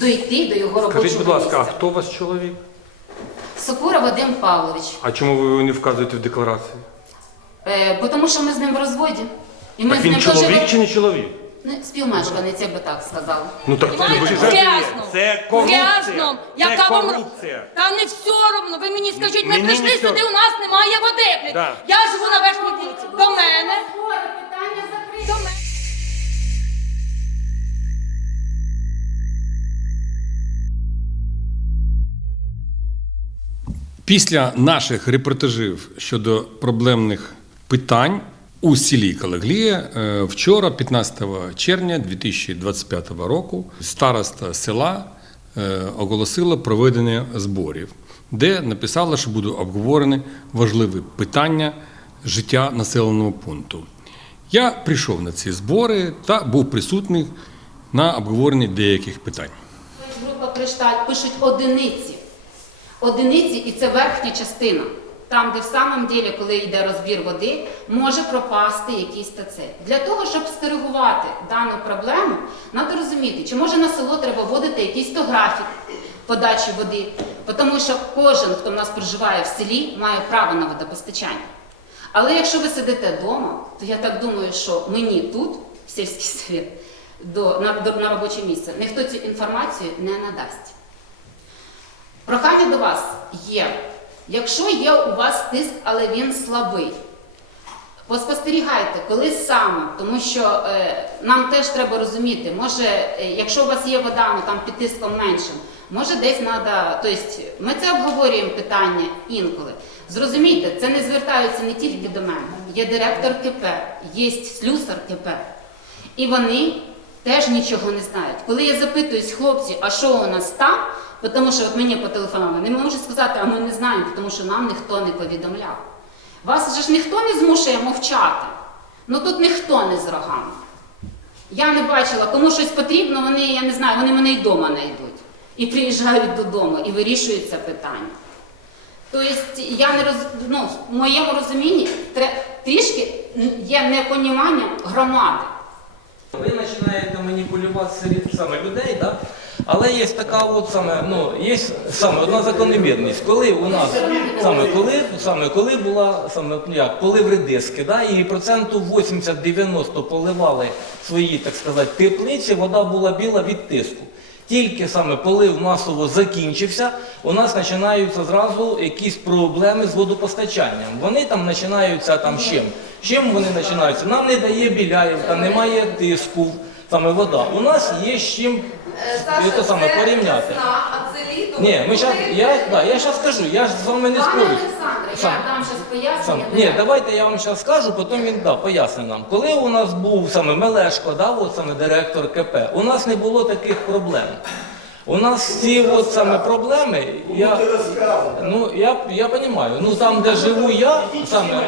дойти до його робочого Скажіть, будь ласка, а місця. хто у вас чоловік? Сокура Вадим Павлович. А чому ви його не вказуєте в декларації? Е, бо тому що ми з ним в розводі. І ми Так з він ним теж чоловік чи не чоловік? Ну, співмешканець, я би так сказала. Ну так це Знаєте, ви ж грязно. Це корупція. Грязно. Це Яка вам корупція. Та не все одно. Ви мені скажіть, ми Мені не прийшли все сюди, у нас немає води. блін. Да. Я живу на верхній вулиці. До мене. До мене. Після наших репортажів щодо проблемних питань у селі Калаглія е, вчора, 15 червня 2025 року, староста села е, оголосила проведення зборів, де написала, що будуть обговорені важливі питання життя населеного пункту. Я прийшов на ці збори та був присутній на обговоренні деяких питань. Група Кришталь пишуть одиниці. Одиниці, і це верхня частина. Там, де в самом ділі, коли йде розбір води, може пропасти якийсь ТЦ. Для того, щоб скоригувати дану проблему, треба розуміти, чи може на село треба вводити якийсь то графік подачі води, тому що кожен, хто в нас проживає в селі, має право на водопостачання. Але якщо ви сидите вдома, то я так думаю, що мені тут, в сільський до, на робоче місце, ніхто цю інформацію не надасть. Прохання до вас є. Якщо є у вас тиск, але він слабий, поспостерігайте, коли саме, тому що е, нам теж треба розуміти, може, е, якщо у вас є вода, ну там під тиском меншим, може десь треба, тобто ми це обговорюємо питання інколи. Зрозумійте, це не звертаються не тільки до мене. Є директор КП, є слюсар КП. І вони теж нічого не знають. Коли я запитуюсь, хлопці, а що у нас там? Тому що от мені потелефонували, не можуть сказати, а ми не знаємо, тому що нам ніхто не повідомляв. Вас же ж ніхто не змушує мовчати. Ну тут ніхто не з рогами. Я не бачила, кому щось потрібно, вони, я не знаю, вони мене й вдома знайдуть. І приїжджають додому, і вирішують це питання. Тобто, я не роз... ну, в моєму розумінні трішки є непонімання громади. Ви починаєте маніпулювати серед саме людей, да? Але є така от саме, ну, є саме одна закономірність. Коли у нас саме коли, саме коли була саме ну, як, полив редиски, да, і проценту 80-90 поливали свої, так сказати, теплиці, вода була біла від тиску. Тільки саме полив масово закінчився, у нас починаються зразу якісь проблеми з водопостачанням. Вони там починаються там чим? Чим вони починаються? Нам не дає біляєвка, немає тиску, саме вода. У нас є з чим Саша, це саме це порівняти. весна, а це літо. Ні, ми щас, Коли- я, да, я зараз скажу, я ж з вами не Пане спорю. Олександре, Сам. я дам зараз пояснення. Ні, давайте я вам зараз скажу, потім він да, пояснить нам. Коли у нас був саме Мелешко, да, от саме директор КП, у нас не було таких проблем. У нас ці от саме проблеми, я, ну, я, я розумію, ну там, де живу я, саме,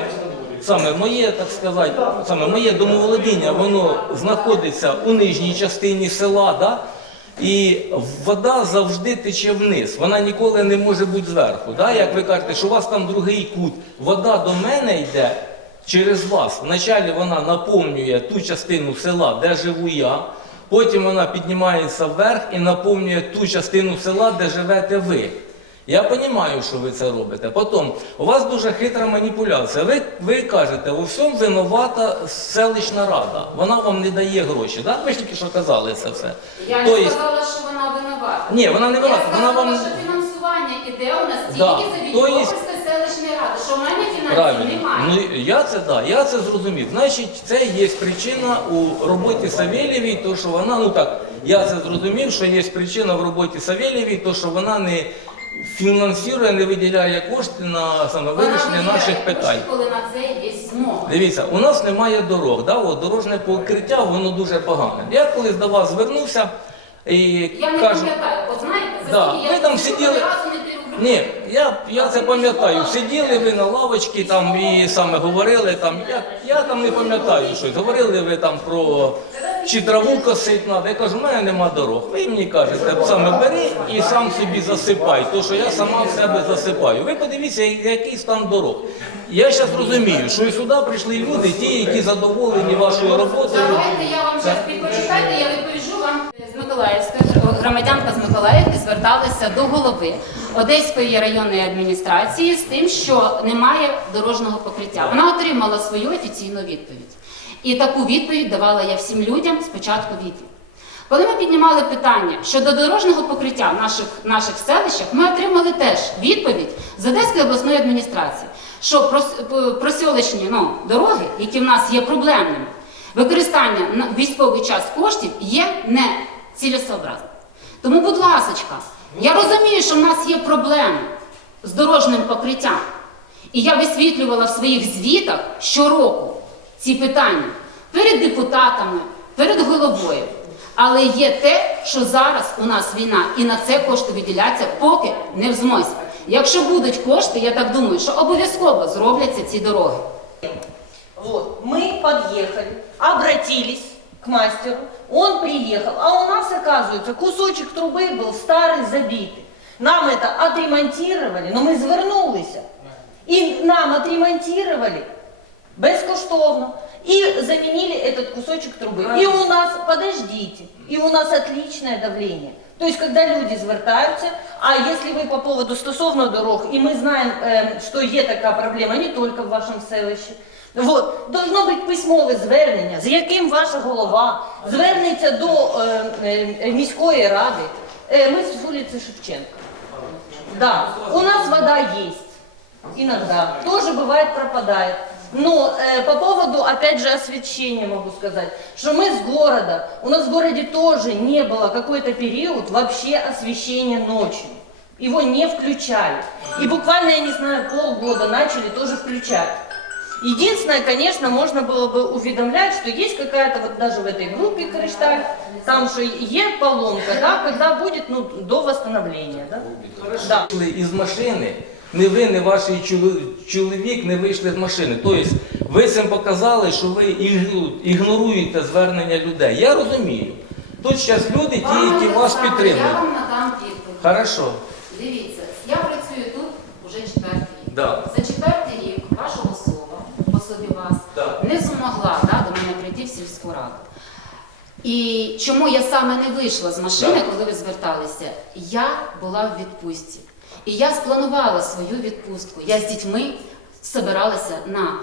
саме моє, так сказати, саме моє домоволодіння, воно знаходиться у нижній частині села, да? І вода завжди тече вниз, вона ніколи не може бути зверху. Да? Як ви кажете, що у вас там другий кут, вода до мене йде через вас. Вначалі вона наповнює ту частину села, де живу я, потім вона піднімається вверх і наповнює ту частину села, де живете ви. Я розумію, що ви це робите. Потім, у вас дуже хитра маніпуляція. Ви, ви кажете, у всьому винувата селищна рада. Вона вам не дає гроші. Да? Ви ж тільки що казали це все. Я не Тобто- сказала, що вона винувата. Ні, вона не Я вона сказала, вам- що фінансування іде у нас тільки Да. за То есть- селищної ради, що в мене фінансів немає. Ну я це да, я це зрозумів. Значить, це є причина у роботі Савєлєвій, то що вона, ну так, я це зрозумів, що є причина в роботі Савєлєвій, то що вона не фінансує, не виділяє кошти на саме вирішення наших питань. коли на це є змога. Дивіться, у нас немає дорог, да? От, дорожне покриття, воно дуже погане. Я колись до вас звернувся і Я не кажу. пам'ятаю, от знаєте, за Да, скільки ви я там сиділи-. Ні, я, я це пам'ятаю. Сиділи ви на лавочці там і саме говорили там. Я, я там не пам'ятаю щось. Говорили ви там про чи траву косить треба. Я кажу, в мене нема дорог. Ви мені кажете, саме бери і сам собі засипай, то що я сама в себе засипаю. Ви подивіться, який стан дорог. Я зараз розумію, що і сюди прийшли люди, ті, які задоволені вашою роботою. Давайте я вам зараз почитайте, я відповіжу вам з Миколаївська, громадянка з Миколаївки зверталася до голови Одеської районної адміністрації з тим, що немає дорожнього покриття. Вона отримала свою офіційну відповідь. І таку відповідь давала я всім людям спочатку відповідь. Коли ми піднімали питання щодо дорожнього покриття в наших, наших селищах, ми отримали теж відповідь з Одеської обласної адміністрації, що прос- п- просьолочні ну, дороги, які в нас є проблемними, використання на військовий час коштів є не цілесообразним. Тому, будь ласочка, я розумію, що в нас є проблеми з дорожнім покриттям. І я висвітлювала в своїх звітах щороку ці питання перед депутатами, перед головою. Але є те, що зараз у нас війна, і на це кошти виділяться поки не в змозі. Якщо будуть кошти, я так думаю, що обов'язково зробляться ці дороги. Вот, мы подъехали, обратились к мастеру, он приехал, а у нас, оказывается, кусочек трубы был старый, забитый. Нам это отремонтировали, но ми звернулися. І нам отремонтировали безкоштовно. И заменили этот кусочек трубы. И у нас, подождите, и у нас отличное давление. То есть, когда люди звертаються, а если ви по поводу стосовно дорог, і ми знаємо, е, що є така проблема не тільки в вашому селищі, Вот. Должно бути письмове звернення, з яким ваша голова звернеться до е, е, міської ради. Е, ми з вулиці Шевченка. Да, у нас вода есть. Иногда. Тоже бывает пропадает. Но э, по поводу, опять же, освещения могу сказать, что мы с города, у нас в городе тоже не было какой-то период вообще освещения ночью. Его не включали. И буквально, я не знаю, полгода начали тоже включать. Единственное, конечно, можно было бы уведомлять, что есть какая-то, вот даже в этой группе Кришталь, там, что есть поломка, да, когда будет, ну, до восстановления, да? Да. вийшли із машини, не ви, не ваш чоло- чоловік не вийшли з машини. Тобто ви цим показали, що ви ігну- ігноруєте звернення людей. Я розумію. Тут зараз люди, ті, Пане які вас Олександре, підтримують. Я вам надам відповідь. Хорошо. Дивіться, я працюю тут уже четвертий рік. Да. За четвертий І чому я саме не вийшла з машини, Да. коли ви зверталися? Я була в відпустці. І я спланувала свою відпустку. Я з дітьми збиралася на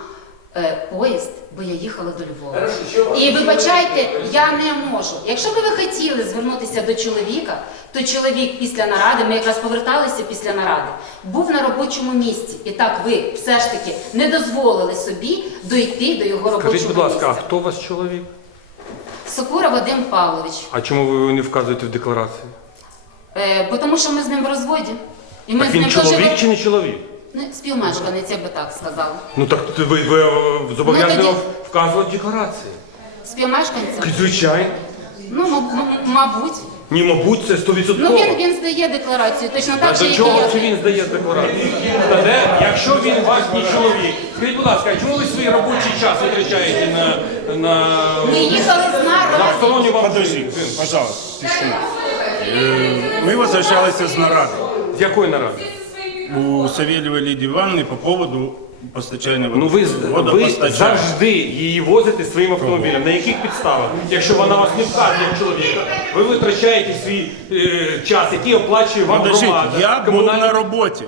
е, поїзд, бо я їхала до Львова. Хорошо, що вам- І вибачайте, я не можу. Якщо б ви хотіли звернутися до чоловіка, то чоловік після наради, ми якраз поверталися після наради, був на робочому місці. І так ви все ж таки не дозволили собі дойти до його робочого Скажіть, будь ласка, а хто у вас чоловік? Сокура Вадим Павлович. А чому ви не вказуєте в декларації? Е, бо тому що ми з ним в розводі. І ми Так з він ним чоловік теж чи не чоловік? Ну, співмешканець, я би так сказала. Ну так ви, ви е, зобов'язані Ну, тоді- вказувати в декларації. Співмешканця? Звичайно. Ну, м- м- мабуть. Ні, мабуть, це Ну, 100%. він, він здає декларацію, точно А так же, до як і чого я. це він здає декларацію? Та де, якщо він ваш не чоловік, скажіть, будь ласка, а чому ви свій робочий час витрачаєте на, на, Ми їхали з на народу. сторонню вам Подожди, сын, пожалуйста, тишина. Э, Мы возвращались из нарады З якої наради? у Савельевой Лидии Ивановны по поводу постачания Ну ви, воды- ви водопостачания. завжди її возите своїм автомобілем. На яких підставах? Якщо вона вас не вказує як чоловіка, ви витрачаєте свій е, час, який оплачує вам Подождите, громада. я комунальні- на роботі.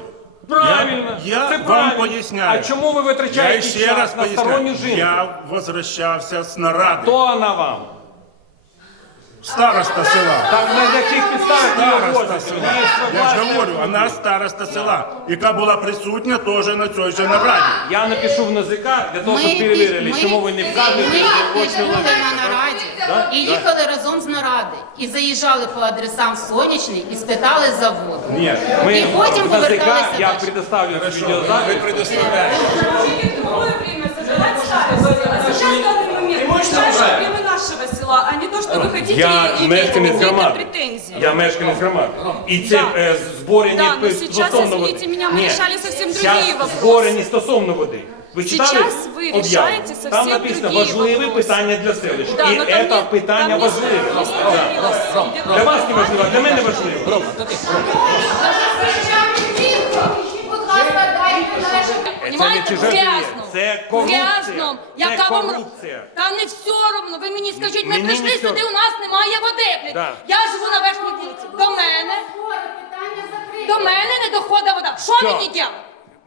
Правильно, Я, я це вам правильно. поясняю. А чому ви Я витрачаєте ще час раз на сторонню жінку? Я возвращався з наради. Хто вона вам? Староста села. Так на яких підставах ви Староста села. Я ж говорю, вона староста села, яка була присутня теж на цій же нараді. Я напишу в НАЗК для того, щоб перевірили, чому ви не вказуєте ми були лист. на нараді і їхали разом з наради. І заїжджали по адресам в Сонячний і спитали за воду. Ні, Ми І потім в поверталися я далі. предоставлю відеозапис. задавать старости. А сейчас данный момент нашего села, а не то, что вы хотите Я иметь мешканець какие-то громади. претензии. Я мешканець громади. І ці Да. е, збори Да, не но сейчас, стосовно извините води. меня, мы Ні. решали совсем Сейчас другие вопросы. збори не стосовно води. Ви Сейчас читали ви об'яву? рішаєте совсем Там написано другие важливі вопросы. питання для селища. Да, І но там це не- питання там не важливе. говорилось. Идет Для вас не важливо, а для мене важливо. Будь ласка, дайте наші Понимаете, чужая грязно. Це корупція. Грязном. Це Яка вам корупція. Та не все одно. Ви мені скажіть, ми Мені прийшли все сюди, у нас немає води. блядь. Да. Я живу на верхній вулиці. До мене, Питання закрите. до мене не доходить вода. Що Що? мені робити?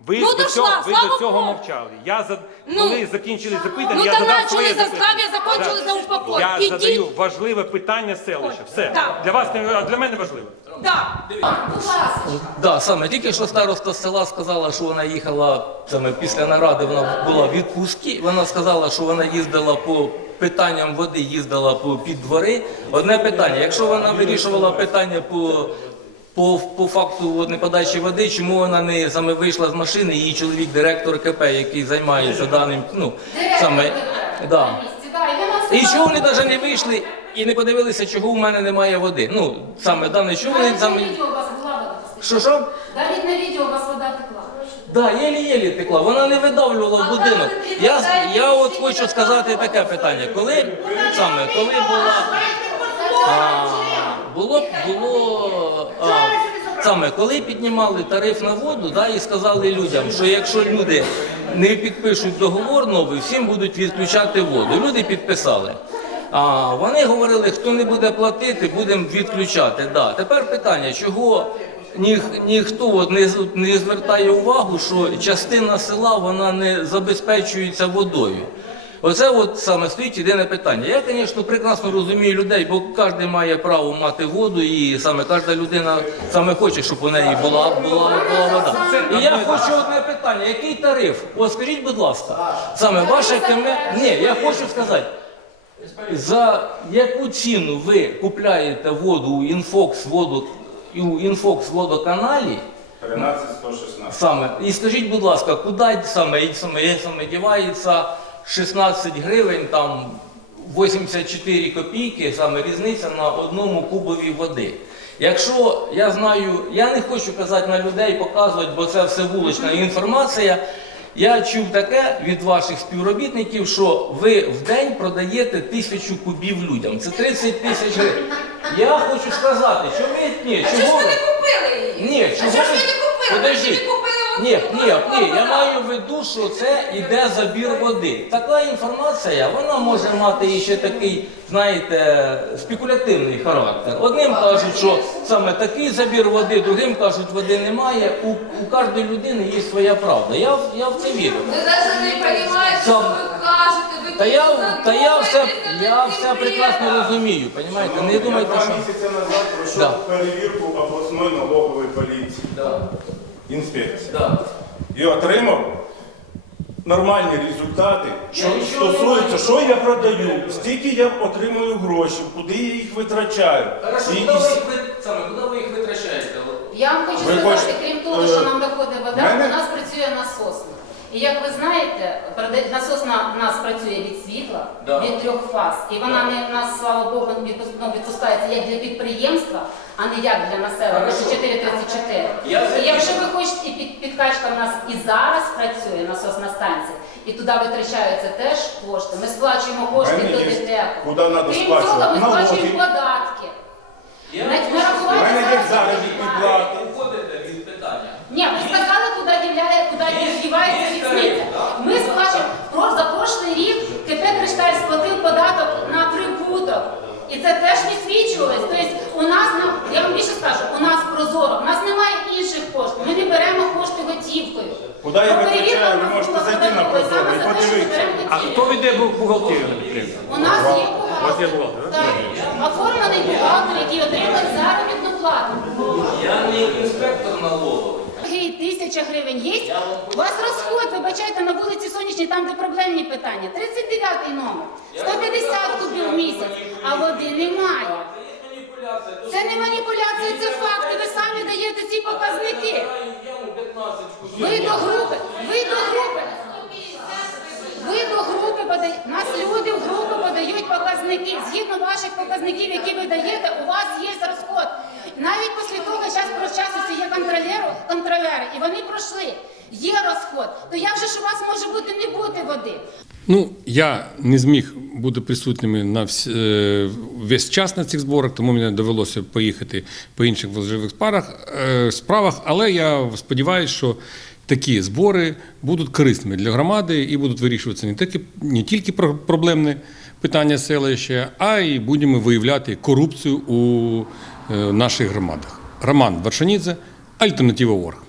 Ви, Ну, до, дошла, цього, ви слава до цього Богу. мовчали. Я за Ну. коли закінчили запитання, Ну, я та задав начали своє за запитання. здрав'я, закончили за упокой. Я Ідіть. задаю важливе питання селища. Все. Так. Для вас не а для мене важливо. Да. Будь ласка. Да, саме тільки що староста села сказала, що вона їхала саме після наради. Вона була в відпустці. Вона сказала, що вона їздила по питанням води, їздила по під двори. Одне питання: якщо вона вирішувала питання по. По, по факту неподачі води, чому вона не саме вийшла з машини, її чоловік, директор КП, який займається даним, ну саме да. І чого вони навіть не вийшли і не подивилися, чого у мене немає води. Ну саме дане, чого вони Навіть на відео у вас була вода. Що що? Навіть на відео у вас вода текла. Да, єлі-єлі текла, вона не видавлювала в будинок. Я, я от хочу сказати таке питання. Коли саме, коли була а, було було а, саме, коли піднімали тариф на воду, да, і сказали людям, що якщо люди не підпишуть договор новий, всім будуть відключати воду. Люди підписали. А вони говорили, хто не буде платити, будемо відключати. Да. Тепер питання, чого ніх, ніхто не, не звертає увагу, що частина села вона не забезпечується водою. Оце от саме стоїть єдине питання. Я, звісно, прекрасно розумію людей, бо кожен має право мати воду, і саме кожна людина саме хоче, щоб у неї була, була, була вода. І я хочу одне питання: який тариф? О, скажіть, будь ласка, саме ваше КМ... Ні, я хочу сказати. За яку ціну ви купляєте воду у Інфокс воду у Інфокс водоканалі? 13116. Саме і скажіть, будь ласка, куди саме саме, саме дівається 16 гривень там 84 копійки, саме різниця на одному кубові води. Якщо я знаю, я не хочу казати на людей, показувати, бо це все вулична інформація. Я чув таке від ваших співробітників, що ви в день продаєте тисячу кубів людям. Це 30 тисяч гривень. Я хочу сказати, що ви ні, А чого чого ж ви ви? не купили її? Ні, а чого чого ж ви- не купили? Ви ж Подождіть. купили Ні, ні, ні, я маю в виду, що це іде забір води. Така інформація, вона може мати ще такий, знаєте, спекулятивний характер. Одним кажуть, що саме такий забір води, другим кажуть, води немає. У, у кожної людини є своя правда. Я, в- я в це вірю. Ви навіть не розумієте, що Сам- ви кажете. Ви Та я, та я все, я все прекрасно розумію, розумієте? Не думайте, Я що... два місяці назад пройшов Да. перевірку обласної налогової поліції, Да, інспекції. да. І отримав нормальні результати, що Я стосується, що я продаю, скільки я отримую грошей, куди я їх витрачаю. Хорошо, І- куди і ви їх, саме, куди ви їх витрачаєте? Я вам хочу Ви сказати, хочете, крім того, е, що нам доходить вода, мене- у нас працює насосна. І як ви знаєте, насосна в нас працює від світла, Да. від трьох фаз. І вона Да. не в нас, слава Богу, ну, відпускається як для підприємства, а не як для населення. Хорошо. 434. Я І якщо ви хочете, і під, підкачка в нас і зараз працює насосна станція, і туди витрачаються теж кошти. Ми сплачуємо кошти до ДТЕКу. Крім цього, ми сплачуємо податки. Я Навіть хочу нарахувати заробітні плати. Уходите від питання. Ні, ви сказали, куди дівляє, куди дівається різниця. Ми сплачуємо про за прошлий рік КП Кришталь сплатив податок на прибуток. І це теж висвічувалось. Тобто у нас я вам більше скажу, у нас прозоро, у нас немає інших коштів. Ми не беремо кошти готівкою. Куди я витрачаю? Ви можете зайти на Прозоро і подивитися. А хто веде бу- бухгалтерію на підприємстві? У нас є бухгалтер. Так. Оформлений бухгалтер, який отримує заробітну плату. Я не інспектор налоговий. Тисяча гривень є? У вас розход, вибачайте, на вулиці Сонячній, там, де проблемні питання. 39 номер. 150 кубів в місяць, немає. Це не маніпуляція, це факти. Ви самі даєте ці показники. Ви до групи, ви до групи. Ви до групи подаєте, нас люди в групу подають показники. Згідно ваших показників, які ви даєте, у вас є розход. Навіть після того, зараз про часу є контролери, контролери, і вони пройшли. Є розход. То як же ж у вас може бути не бути води? Ну, я не зміг бути присутнім на е, весь час на цих зборах, тому мені довелося поїхати по інших важливих е, справах. Але я сподіваюся, що такі збори будуть корисними для громади і будуть вирішуватися не тільки, не тільки про- проблемне питання селища, а й будемо виявляти корупцію у е, наших громадах. Роман Варшанідзе, Альтернатива Орг.